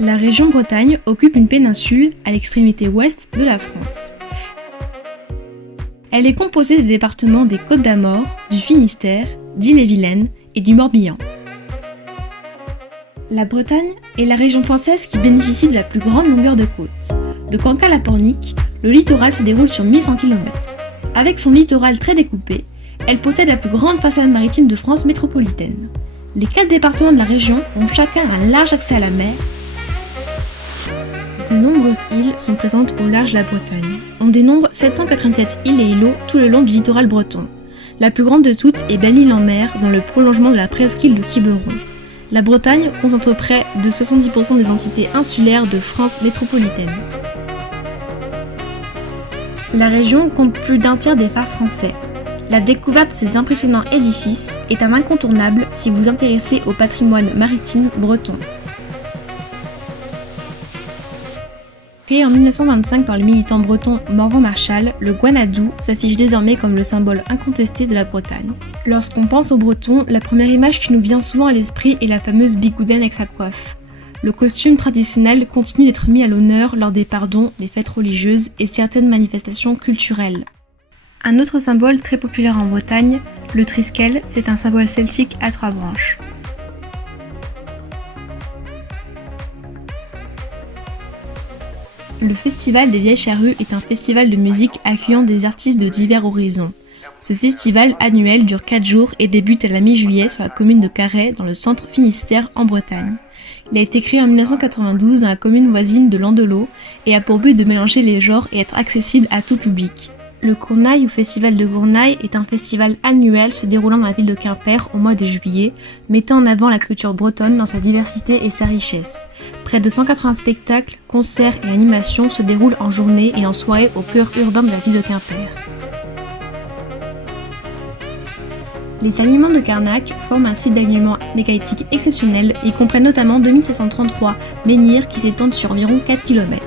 La région Bretagne occupe une péninsule à l'extrémité ouest de la France. Elle est composée des départements des Côtes-d'Armor, du Finistère, d'Ille-et-Vilaine et du Morbihan. La Bretagne est la région française qui bénéficie de la plus grande longueur de côte. De Cancale à Pornic, le littoral se déroule sur 1100 km. Avec son littoral très découpé, elle possède la plus grande façade maritime de France métropolitaine. Les 4 départements de la région ont chacun un large accès à la mer. De nombreuses îles sont présentes au large de la Bretagne. On dénombre 787 îles et îlots tout le long du littoral breton. La plus grande de toutes est Belle-Île-en-Mer, dans le prolongement de la presqu'île de Quiberon. La Bretagne concentre près de 70% des entités insulaires de France métropolitaine. La région compte plus d'un tiers des phares français. La découverte de ces impressionnants édifices est un incontournable si vous vous intéressez au patrimoine maritime breton. Créé en 1925 par le militant breton Morvan Marchal, le guanadou s'affiche désormais comme le symbole incontesté de la Bretagne. Lorsqu'on pense aux Bretons, la première image qui nous vient souvent à l'esprit est la fameuse bigoudaine avec sa coiffe. Le costume traditionnel continue d'être mis à l'honneur lors des pardons, les fêtes religieuses et certaines manifestations culturelles. Un autre symbole très populaire en Bretagne, le triskel, c'est un symbole celtique à 3 branches. Le Festival des Vieilles Charrues est un festival de musique accueillant des artistes de divers horizons. Ce festival annuel dure 4 jours et débute à la mi-juillet sur la commune de Carhaix dans le centre Finistère en Bretagne. Il a été créé en 1992 dans la commune voisine de Landelot et a pour but de mélanger les genres et être accessible à tout public. Le Cournaille ou Festival de Gournaille est un festival annuel se déroulant dans la ville de Quimper au mois de juillet, mettant en avant la culture bretonne dans sa diversité et sa richesse. Près de 180 spectacles, concerts et animations se déroulent en journée et en soirée au cœur urbain de la ville de Quimper. Les alignements de Carnac forment un site d'alignement mégalithique exceptionnel et comprennent notamment 2733 menhirs qui s'étendent sur environ 4 km.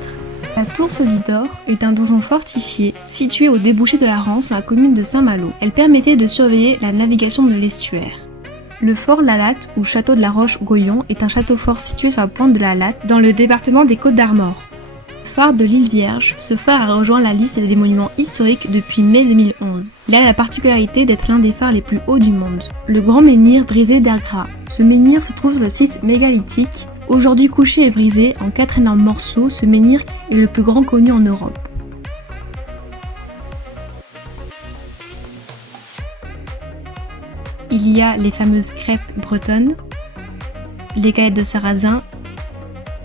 La tour Solidor est un donjon fortifié situé au débouché de la Rance dans la commune de Saint-Malo. Elle permettait de surveiller la navigation de l'estuaire. Le fort La Latte ou château de la Roche-Goyon est un château fort situé sur la pointe de la Latte dans le département des Côtes-d'Armor. Le phare de l'île Vierge, ce phare a rejoint la liste des monuments historiques depuis mai 2011. Il a la particularité d'être l'un des phares les plus hauts du monde. Le grand menhir brisé d'Agra. Ce menhir se trouve sur le site mégalithique. Aujourd'hui couché et brisé en 4 énormes morceaux, ce menhir est le plus grand connu en Europe. Il y a les fameuses crêpes bretonnes, les galettes de sarrasin,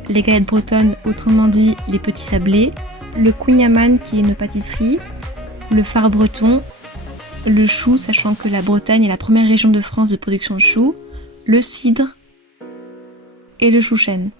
les galettes bretonnes, autrement dit les petits sablés, le kouign-amann qui est une pâtisserie, le phare breton, le chou, sachant que la Bretagne est la première région de France de production de chou, le cidre, et le chou chêne.